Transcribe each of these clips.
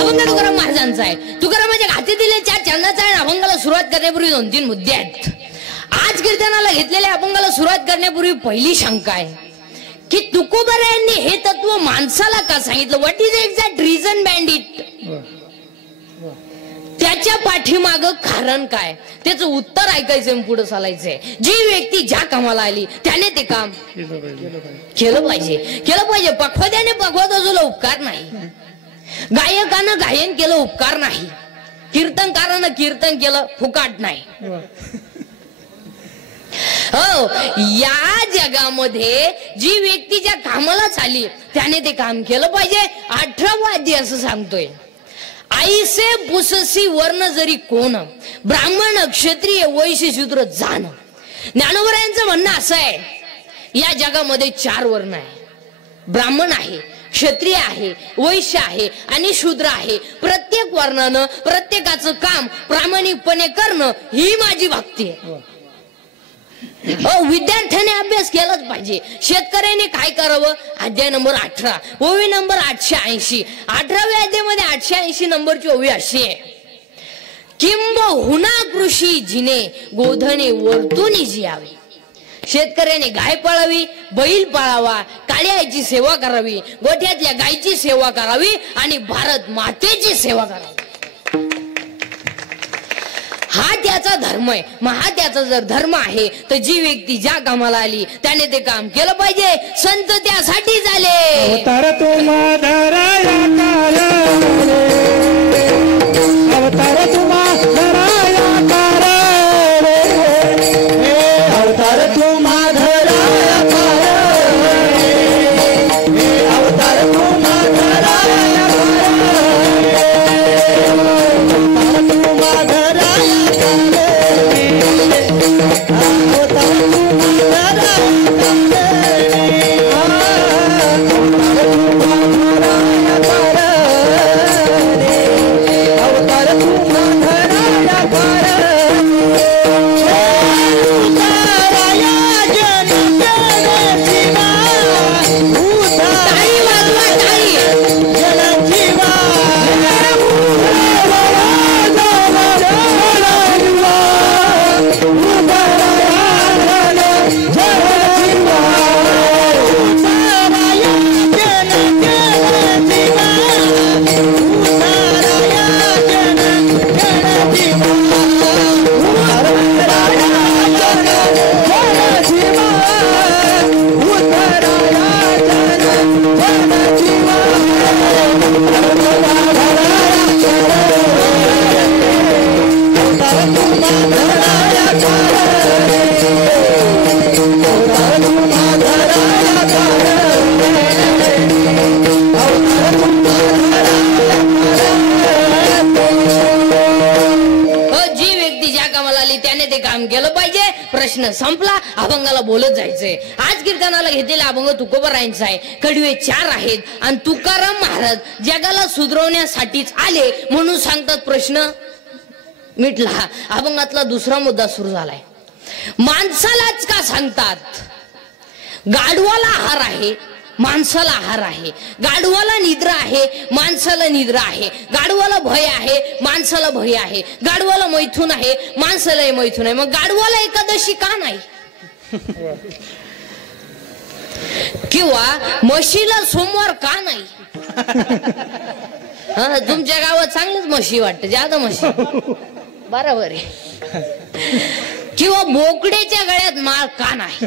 अभंग तुकाराम महाराजांचा आहे. तुकारामाच्या हाती दिले 4 चरणाचा आहे. अभंगाला सुरुवात करण्यापूर्वी 2-3 मुद्दे आहेत. आज कीर्तनाला घेतलेल्या अभंगाला सुरुवात करण्यापूर्वी पहिली शंका आहे की तुकोबारायांनी हे तत्व माणसाला का सांगितलं. What is exact reason behind it. त्याच्या पाठीमाग कारण काय त्याचं उत्तर ऐकायचं पुढे चालायचंय. जी व्यक्ती ज्या कामाला आली त्याने ते काम केलं पाहिजे. पखवाद्याने पखवाद वाजवला उपकार नाही. गायकानं गायन केलं उपकार नाही. कीर्तनकारानं कीर्तन केलं फुकाट नाही. हो, या जगामध्ये जी व्यक्ती ज्या कामाला चाली त्याने ते काम केलं पाहिजे. 18वा अध्याय असं सांगतोय. आईसे पुससी वर्ण जरी कोण ब्राह्मण क्षत्रिय वैश्य शूद्र जाण. ज्ञानोबरायांचं म्हणणं असं आहे या जगामध्ये 4 वर्ण आहे. ब्राह्मण आहे, क्षत्रिय आहे, वैश्य आहे आणि शूद्र आहे. प्रत्येक वर्णानं प्रत्येकाचं काम प्रामाणिकपणे करणं ही माझी भक्ती आहे. विद्यार्थ्याने अभ्यास केलाच पाहिजे. शेतकऱ्याने काय करावं. अध्याय नंबर 18 ओवी नंबर 880. 18व्या अध्यायामध्ये 880 नंबरची ओवी अशी आहे. किंबहुना कृषी जिने गोधने वर्तुनी जियावी. शेतकऱ्याने गाय पाळावी, बैल पाळावा, काळ्या आईची सेवा करावी, गोठ्यातल्या गायची सेवा करावी आणि भारत मातेची सेवा करावी. हा त्याचा धर्म आहे. हा त्याचा जर धर्म आहे तर जी व्यक्ती ज्या कामाला आली त्याने ते काम केलं पाहिजे. संत त्यासाठी झाले. अवतार तुम्हा धराया काळ रे, अवतार तुम्हा धराया काळ रे, अवतार तुम्हा धराया काळ रे, अवतार तुम्हा धराया प्रश्न संपला. अभंगाला बोलत जायचंय. आज कीर्तनाला घेतलेला अभंग तुकोबारायांचा आहे. कडवे 4 आहेत आणि तुकाराम महाराज जगाला सुधरवण्यासाठीच आले म्हणून सांगतात. प्रश्न मिटला. अभंगातला दुसरा मुद्दा सुरू झालाय. माणसालाच का सांगतात. गाढवाला आहार आहे, माणसाला आहार आहे. गाढवाला निद्रा आहे, माणसाला निद्रा आहे. गाढवाला भय आहे, माणसाला भय आहे. गाढवाला मैथून आहे, माणसालाही मैथून आहे. मग गाढवाला एकादशी का नाही. किंवा म्हशीला सोमवार का नाही. तुमच्या गावात चांगलीच म्हशी वाटत, ज्यादा म्हशी बरोबर आहे. किंवा बोकड्याच्या गळ्यात माळ का नाही.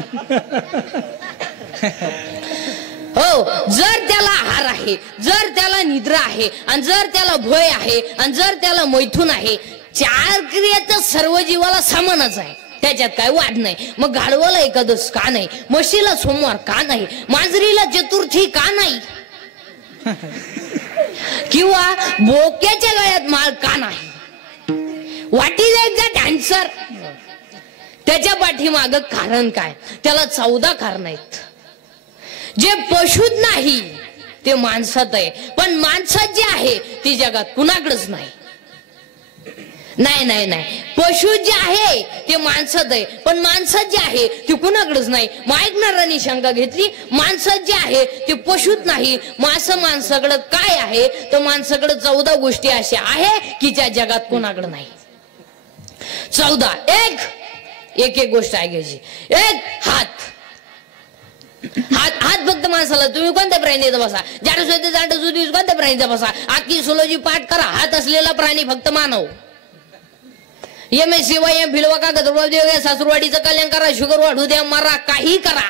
हो, जर त्याला आहार आहे, जर त्याला निद्रा आहे, आणि जर त्याला भय आहे, आणि जर त्याला मैथून आहे, 4 क्रिया तर सर्व जीवाला समानच आहे. त्याच्यात काय वाद नाही. मग गाढवाला एकादश का नाही, म्हशीला सोमवार का नाही, मांजरीला चतुर्थी का नाही, किंवा बोक्याच्या गळ्यात माळ का नाही. What is exact answer. त्याच्या पाठीमाग कारण काय. त्याला 14 कारण आहेत. जे पशुत नाही ते माणसात आहे, पण माणसात जे आहे ती जगात कुणाकडेच नाही. नाही नाही नाही, पशु जे आहे ते माणसात आहे, पण माणसात जे आहे ते कुणाकडेच नाही. मग ऐकणाऱ्यांनी शंका घेतली, माणसात जे आहे ते पशुत नाही, माणसाकडे काय आहे तर माणसाकडे 14 गोष्टी अशा आहे की ज्या जगात कोणाकडे नाही. 14. एक गोष्ट ऐकायची. एक हात फक्त माणसाला. तुम्ही कोणत्या प्राणीचा बसा, कोणत्या प्राणीचा बसा, आखी सोलोजी पाठ करा, हात असलेला प्राणी फक्त मानव. MSc फिलवा का गदरवाडी सासूरवाडीचं कल्याण करा, शुगर वाढू द्या, मारा, काही करा.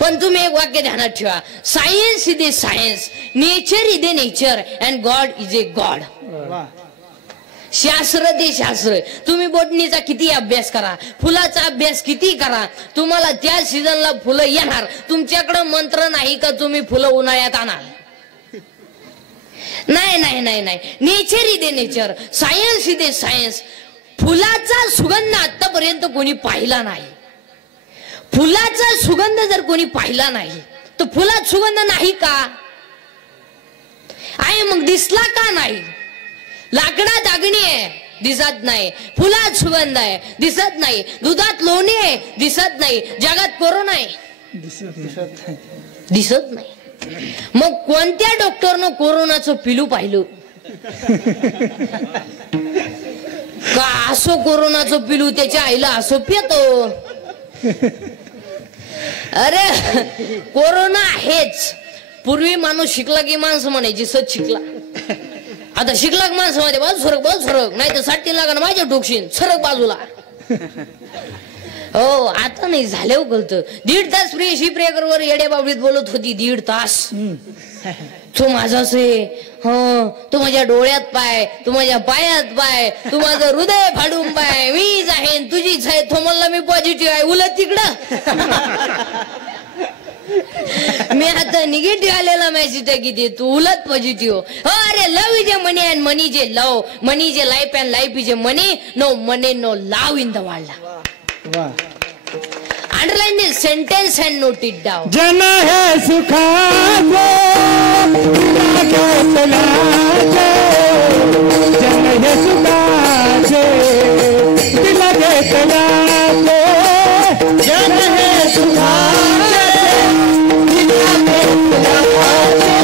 पण तुम्ही एक वाक्य ध्यानात ठेवा, science is a science, nature is a nature and God is a god. शास्त्र ते शास्त्र. तुम्ही बोटणीचा किती अभ्यास करा, फुलाचा अभ्यास किती करा, तुम्हाला त्या सीझनला फुलं येणार. तुमच्याकडे मंत्र नाही का तुम्ही फुलं उन्हाळ्यात आणाल. नाही नाही नाही नाही, nature is a nature, science is a science. फुलाचा सुगंध आतापर्यंत कोणी पाहिला नाही. फुलाचा सुगंध जर कोणी पाहिला नाही तर फुलात सुगंध नाही का आहे, मग दिसला का नाही. लाकडात अग्नी आहे, दिसत नाही. फुलात सुगंध आहे, दिसत नाही. दुधात लोणी आहे, दिसत नाही. जगात कोरोना आहे, दिसत नाही. मग कोणत्या डॉक्टरनं कोरोनाचं पिलू पाहिलं का? असो कोरोनाचं पिलू त्याच्या आईला असो पितो. अरे कोरोना आहेच. पूर्वी माणूस शिकला की माणसं म्हणायची सच शिकला. आता शिकला माणसं मध्ये बस सरक नाही तर 60 लागा माझ्या डोकशीन सरक बाजूला. हो आता नाही झाले कळत. 1.5 तास प्रियशी प्रियकरवर येड्या बाबडीत बोलत होती. 1.5 तास. तू माझाच आहे, हो तू माझ्या डोळ्यात पाय, तू माझ्या पायात पाय, तू माझं हृदय फाडून पाय, मीच आहे तुझीच आहे. तो म्हणला मी पॉझिटिव्ह आहे, उलट तिकडं. मी आता निगेटिव्ह आलेला मेसेज आहे किती, तू उलट पॉझिटिव्ह. हो अरे love is a money and money is a love, money is a life and life is a money. No money no love in the world. Underline this sentence and note it down. जन है सुखाचे जन है सुखाचे दिला घेतलाचे जन है सुखाचे दिला घेतलाचे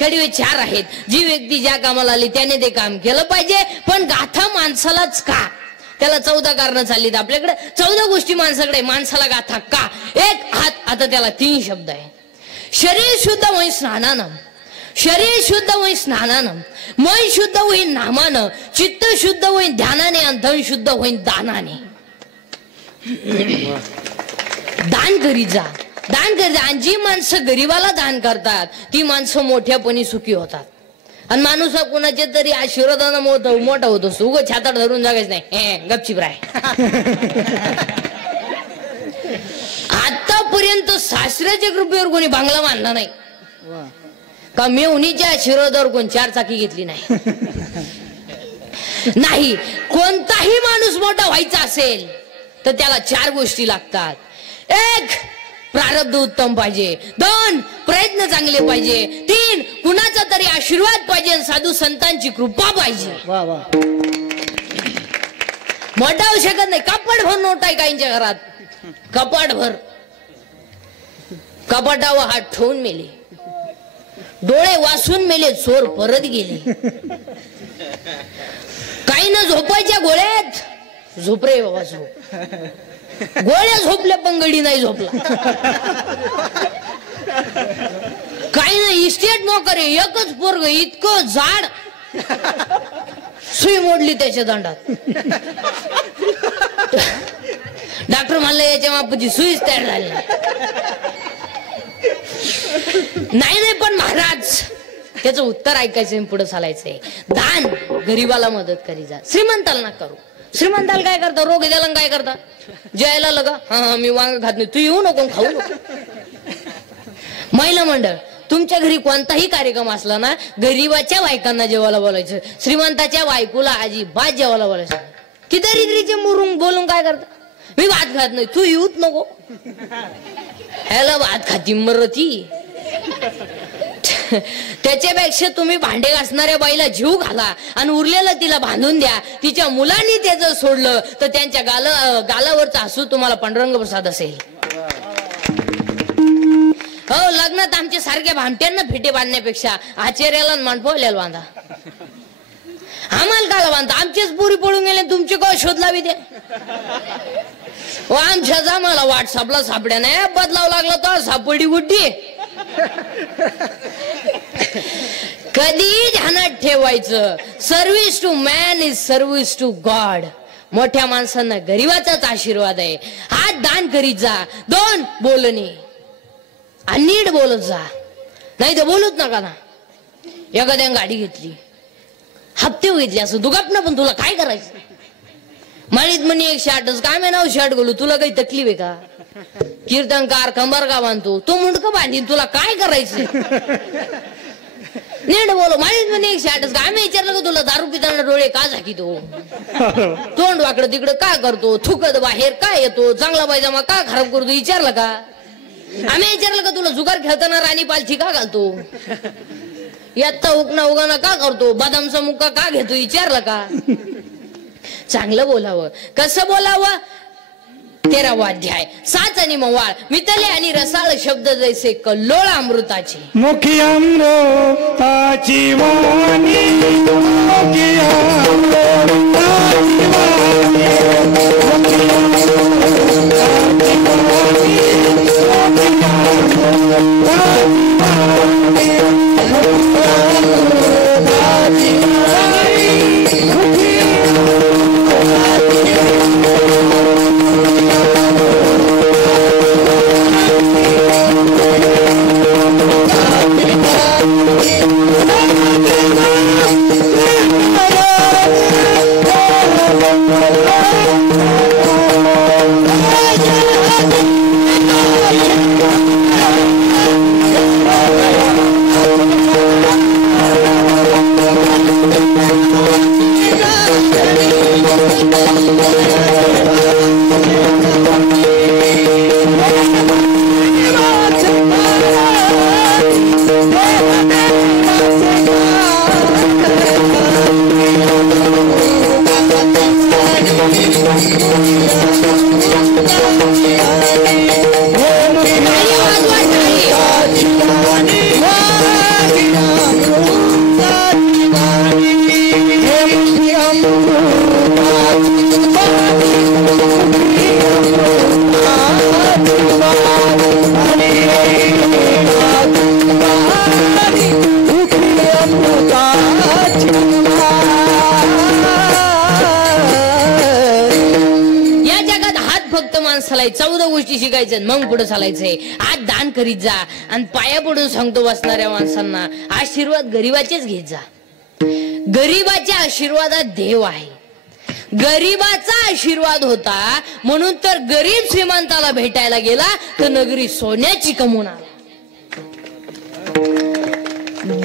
कडवे 4 आहेत. जी व्यक्ती ज्या कामाला आली त्याने ते काम केलं पाहिजे. पण गाथा माणसालाच का? त्याला 14 कारण चाललीत आपल्याकडे. 14 गोष्टी माणसाकडे. माणसाला गाथा का? एक हात. आता त्याला 3 शब्द आहे. शरीर शुद्ध होईन स्नानानं, शरीर शुद्ध होईन स्नानानं, मन शुद्ध होईन नामानं, चित्त शुद्ध होईन ध्यानाने आणि धन शुद्ध होईन दानाने. दान करीत जा, दान करीत जा. आणि जी माणसं गरीबाला दान करतात ती माणसं मोठ्यापणी सुखी होतात. आणि माणूस हा कुणाचे तरी आशीर्वादानं मोठा होतो. उग छाताड धरून जागायच नाही, गपचिप राय. आतापर्यंत सासऱ्याच्या कृपेवर कोणी बांगला मानला नाही का मेवणीच्या आशीर्वादावर कोण 4 चाकी घेतली नाही. नाही, कोणताही माणूस मोठा व्हायचा असेल तर त्याला 4 गोष्टी लागतात. 1 प्रारब्ध उत्तम पाहिजे, 2 प्रयत्न चांगले पाहिजे, 3 कुणाचा तरी आशीर्वाद पाहिजे, साधू संतांची कृपा पाहिजे. मोठा होऊ शकत नाही. कपाटभर नोट आहे काहींच्या घरात, कपाटभर. कपाटावर हात ठेवून मेले, डोळे वासून मेले, चोर परत गेले. काही न झोपायच्या गोळ्यात झोप रे बाबा, झोप. गोळ्या झोपल्या पण गडी नाही झोपला. काही नाही, इस्टेट नोकर आहे, एकच पोरग इतकं जाड, सुई मोडली त्याच्या दंडात. डॉक्टर म्हणलं याच्या मापाची सुईच तयार झाली नाही. पण महाराज त्याचं उत्तर ऐकायचं, पुढे चालायचंय. दान गरीबाला मदत करी जा, श्रीमंताला ना करू. श्रीमंताला काय करता, रोग द्याला काय करता, जेवायला लगा, हा मी वांग खात नाही, तू येऊ नको, खाऊ नको. महिला मंडळ, तुमच्या घरी कोणताही कार्यक्रम असला ना, गरीबाच्या बायकांना जेवायला बोलायचं, श्रीमंताच्या बायकोला अजिबात जेवायला बोलायचं. ती दरिद्रीचे मुरुंग बोलून काय करता, मी भात खात नाही, तू येऊच नको. ह्याला भात खाती मरती. त्याच्यापेक्षा तुम्ही भांडे घासणाऱ्या बाईला जीव घाला आणि उरलेलं तिला बांधून द्या. तिच्या मुलांनी ते जर सोडलं तर त्यांच्या गालावरचा हसू तुम्हाला पांडुरंग प्रसाद असेल. हो, लग्नात आमच्या सारख्या भामट्यांना फेटे बांधण्यापेक्षा आचार्याला मांडपवल्याला बांधा. आम्हाला काला बांधता, आमचेच पुरी पळून गेले, तुमची काय शोध लावी द्या. आमच्या जमाला व्हॉट्सअपला सापड्या नाही, बदलावं लागलं तर सापडी गुड्डी. कधी ध्यानात ठेवायचं, service to man is service to God. मोठ्या माणसांना गरीबाचाच आशीर्वाद आहे. हात दान करीत जा. 2 बोलणे, आणि नीट बोलत जा, नाही तर बोलूच नका ना. एखाद्या गाडी घेतली, हप्ते घेतले असं दुगापना, पण तुला काय करायचं. माळीत म्हणे 108, काय मी नाव 108 बोलू, तुला काही तकलीफ आहे का. कीर्तनकार कंबर का बांधतो, तो मुंडक बांधीन, तुला काय करायचं. नीट बोलो. माळीत म्हणे 108, काय मी विचारलं का तुला दारू पिताना डोळे का झाकीतो, तोंड वाकडं तिकडं का करतो, थुकत बाहेर का येतो, चांगला पायजामा का खराब करतो, विचारलं का. आम्ही विचारलं का तुला जुगार खेळताना राणी पालथी का घालतो, यात्ता उकना उगाना का करतो, बदामचा मुक्का का घेतो, विचारलं का. चांगलं बोलावं. कसं बोलावं. 13वा अध्याय. 7 आणि मवाळ, मितले आणि रसाळ शब्द जैसे कल्लोळ अमृताचे. मुखी अमृताची वाणी, मुखी अमृताची वाणी, मुखी अमृताची माणसाला 14 गोष्टी शिकायच्या मग पुढे चालायचंय. आज दान करीत जा आणि पाया पडून सांगतो बसणाऱ्या माणसांना आशीर्वाद गरीबाचेच घेत जा. गरीबाच्या आशीर्वादात देव आहे. गरीबाचा आशीर्वाद होता म्हणून तर गरीब श्रीमंताला भेटायला गेला तर नगरी सोन्याची कमवून आला.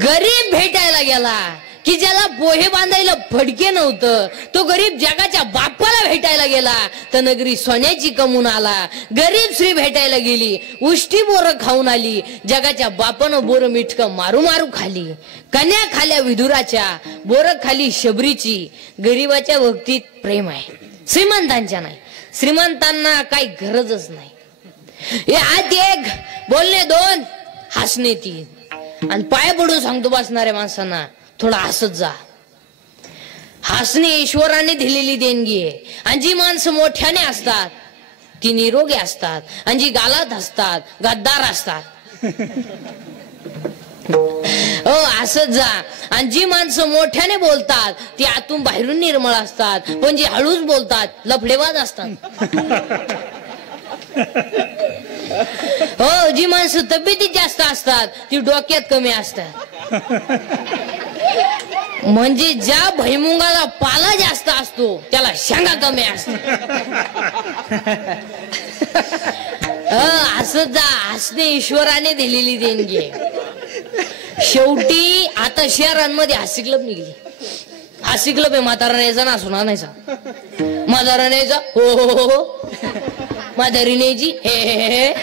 गरीब भेटायला गेला की ज्याला पोहे बांधायला फडके नव्हतं तो गरीब जगाच्या बापाला भेटायला गेला तर नगरी सोन्याची कमवून आला. गरीब श्री भेटायला गेली उष्टी बोरं खाऊन आली. जगाच्या बापानं बोरं मिठकं मारू मारू खाली. कन्या खाल्या विधुराच्या बोरं खाली शबरीची. गरीबाच्या भक्तीत प्रेम आहे श्रीमंतांच्या नाही. श्रीमंतांना काही गरजच नाही. हे हात 1 बोलणे 2 हसणे 3 आणि पाय पडून सांगतो बसणाऱ्या माणसांना थोडा हसत जा. हसणे ईश्वराने दिलेली देणगी आहे. आणि जी माणसं मोठ्याने असतात ती निरोगी असतात आणि जी गालात असतात गद्दार असतात. हसत जा. आणि जी माणसं मोठ्याने बोलतात ती आतून बाहेरून निर्मळ असतात पण जी हळूच बोलतात लफडेबाज असतात. हो जी माणसं तब्येतीत जास्त असतात ती डोक्यात कमी असतात. म्हणजे ज्या भैमुंगाला पाला जास्त असतो त्याला शेंगा कमी असतात. हसत जा. हसणे ईश्वराने दिलेली देणगी आहे. शेवटी आता शहरांमध्ये हास्य क्लब निघली. हास्य क्लब आहे म्हातारा न्यायचा ना सुना नाहीचा. म्हातारा न्यायचा हो हो हो. म्हातारी न्यायची हे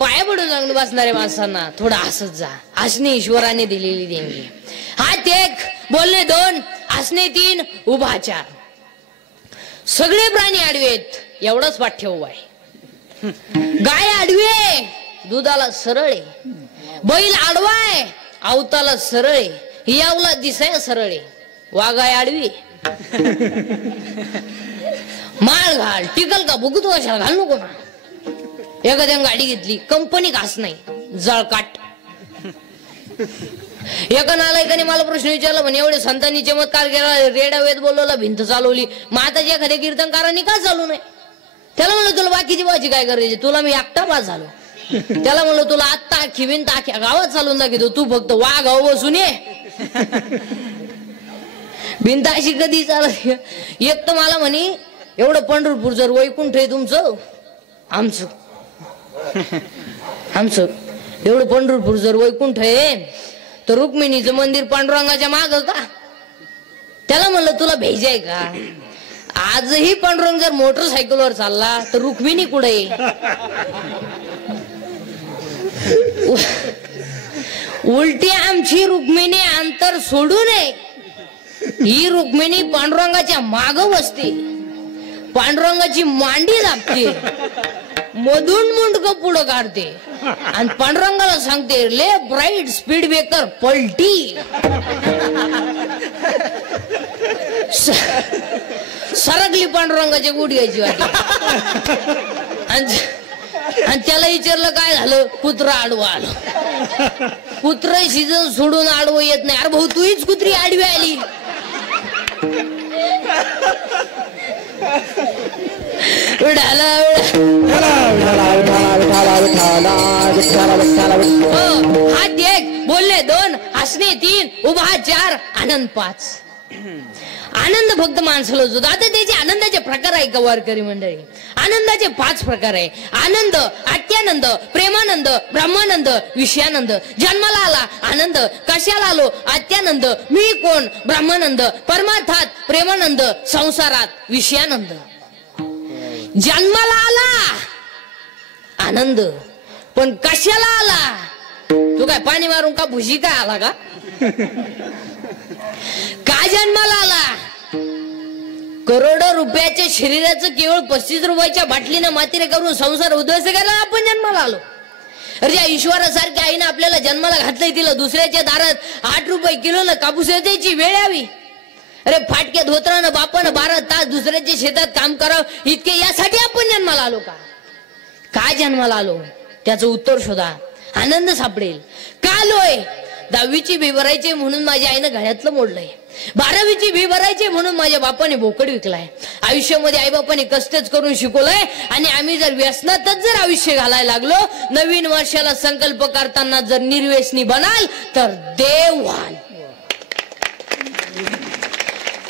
पाया पडून सांगून बसणाऱ्या माणसांना थोडं हसत जा. हसणे ईश्वराने दिलेली देणगी. हात 1 बोलणे 2 हसणे 3 उभा 4. सगळे प्राणी आडवे आहेत एवढंच पाठ्य उभा आहे. गाय आडवी आहे दुधाला सरळ आहे. बैल आडवा आहे आवताला सरळ आहे. यावला दिसाय सरळ आहे. वाघाय आडवी माळ घाल टिकल का बघतो कशाला घाल नको ना. एखाद्या गाडी घेतली कंपनी घास नाही जळकाट. एका नालायकाने मला प्रश्न विचारला म्हणे एवढे संतांनी चमत्कार केला रेडा वेद बोलवला भिंत चालवली माताजी एखाद्या कीर्तनकारांनी का चालू नाही. त्याला म्हणलं तुला बाकीची भाजी काय करायची तुला मी एकटा पास झालो. त्याला म्हणलं तुला आत्ता अख्खी भिंत अख्ख्या गावात चालून दाखवतो तू फक्त वाघ बसून ये. भिंत अशी कधी चालत. एक तर मला म्हणे एवढं पंढरपूर जर वैकुंठ आहे तुमचं आमचं एवढं पंढरपूर जर वैकुंठ आहे तर रुक्मिणीचं मंदिर पांडुरंगाच्या माग का. त्याला म्हणलं तुला भेजाय का. आजही पांडुरंग जर मोटरसायकलवर चालला तर रुक्मिणी कुठे. उलटी आमची रुक्मिणी अंतर सोडू नये. ही रुक्मिणी पांडुरंगाच्या माग बसते पांडुरंगाची मांडी लागते मधून मुंडक पुढं काढते आणि पांडुरंगाला सांगते लेफ्ट राईट स्पीड ब्रेकर पलटी. सरकली पांडुरंगाची गुडघ्याची वाटी. आणि त्याला विचारलं काय झालं कुत्रा आडवा आलं. कुत्र शिजन सोडून आडवं येत नाही. अरे भाऊ तूच कुत्री आडवी आली. हात 1 बोलणे 2 हसणे 3 उभा 4 आनंद 5. आनंद फक्त माणसाला होतो. आता त्याचे आनंदाचे प्रकार आहे का वारकरी मंडळी. आनंदाचे 5 प्रकार आहे. आनंद अत्यानंद प्रेमानंद ब्रह्मानंद विषयानंद. जन्माला आला आनंद कशाला आलो अत्यानंद मी कोण ब्रह्मानंद परमार्थात प्रेमानंद संसारात विषयानंद. जन्माला आला आनंद पण कशाला आला. तू काय पाणी मारून का भुशी काय आला का. का जन्माला आला. करोडो रुपयाच्या शरीराचं केवळ 35 रुपयाच्या बाटलीनं मातीने करून संसार उद्ध्वस्त करायला आपण जन्माला आलो. अरे या ईश्वरासारख्या आईनं आपल्याला जन्माला घातलंय तिला दुसऱ्याच्या दारात 8 रुपये किलोनं कापूस द्यायची वेळ यावी. अरे फाटक्या धोत्रानं बापानं 12 तास दुसऱ्याच्या शेतात काम करावं इतके यासाठी आपण जन्माला आलो का. का जन्माला आलो त्याचं उत्तर शोधा आनंद सापडेल. का आलोय 10वीची फी भरायची म्हणून माझ्या आईनं गळ्यातलं मोडलंय, 12वीची फी भरायची म्हणून माझ्या बापाने बोकड विकलाय. आयुष्यामध्ये आई बापाने कष्टच करून शिकवलंय आणि आम्ही जर व्यसनातच जर आयुष्य घालायला लागलो, नवीन वर्षाला संकल्प करताना जर निर्व्यसनी बनाल तर देव व्हाल.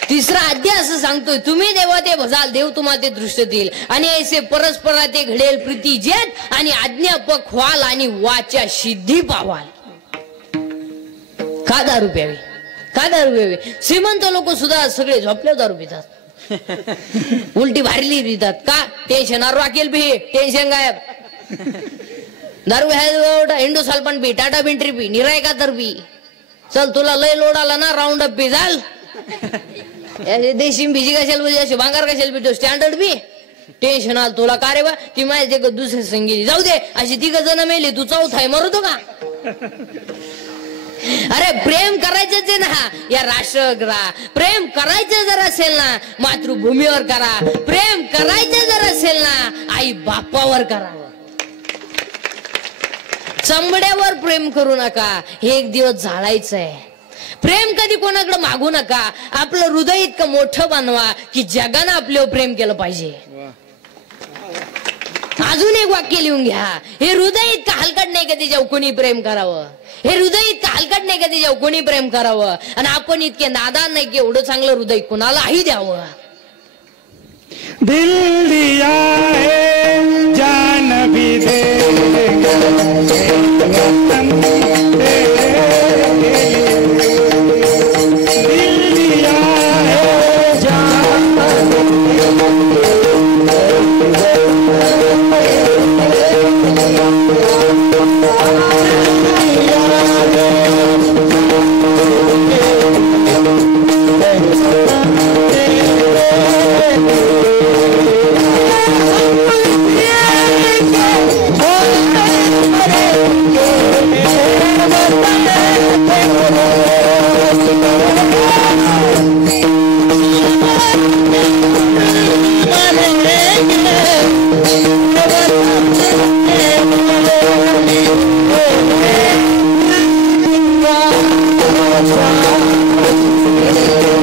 तिसरा अध्याय असं सांगतोय, तुम्ही देवा ते भजाल देव तुम्हाला ते दृष्ट देईल आणि ऐसे परस्परा ते घडेल प्रीती जेत आणि आज्ञापक व्हाल आणि वाचा सिद्धी पावाल. का दारू प्यावी, का दारू प्यावी? श्रीमंत लोक सुद्धा सगळे झोपल्यावर दारू पितात, उलटी भारीली पितात. का? टेन्शनवर वाकेल बी, टेन्शन गायब. दारू घ्यायला हिंदू सालपण पी, टाटा बिंट्री पी, निराय का तर पी. चल तुला लय लोड आला ना, राऊंड अप पी. झाल देशी बिजी कशाला म्हणजे अशी भांगार कशाला पितो, स्टँडर्ड बी. टेन्शन आल तुला का रे बा, ती माझ्या ते दुसरे संगीत जाऊ दे, अशी 3 जण मेली, तू 4था आहे, मरतो का? अरे प्रेम करायचंच आहे ना, या राष्ट्र प्रेम करायचं जर असेल ना मातृभूमीवर करा, प्रेम करायचं जर असेल ना आई बापावर करा. चमड्यावर प्रेम करू नका, हे एक दिवस झाडायचंय. प्रेम कधी कोणाकडे मागू नका, आपलं हृदय इतकं मोठं बनवा की जगानं आपल्यावर प्रेम केलं पाहिजे. अजून एक वाक्य लिहून घ्या, हे हृदय इतकं हलकट नाही का त्याच्यावर कोणी प्रेम करावं, हे हृदय इतकं हलकट नाही का त्याच्यावर कोणी प्रेम करावं, आणि आपण इतके नादान नाही की एवढं चांगलं हृदय कोणालाही द्यावं. दिल दिया है जान भी दे Wow.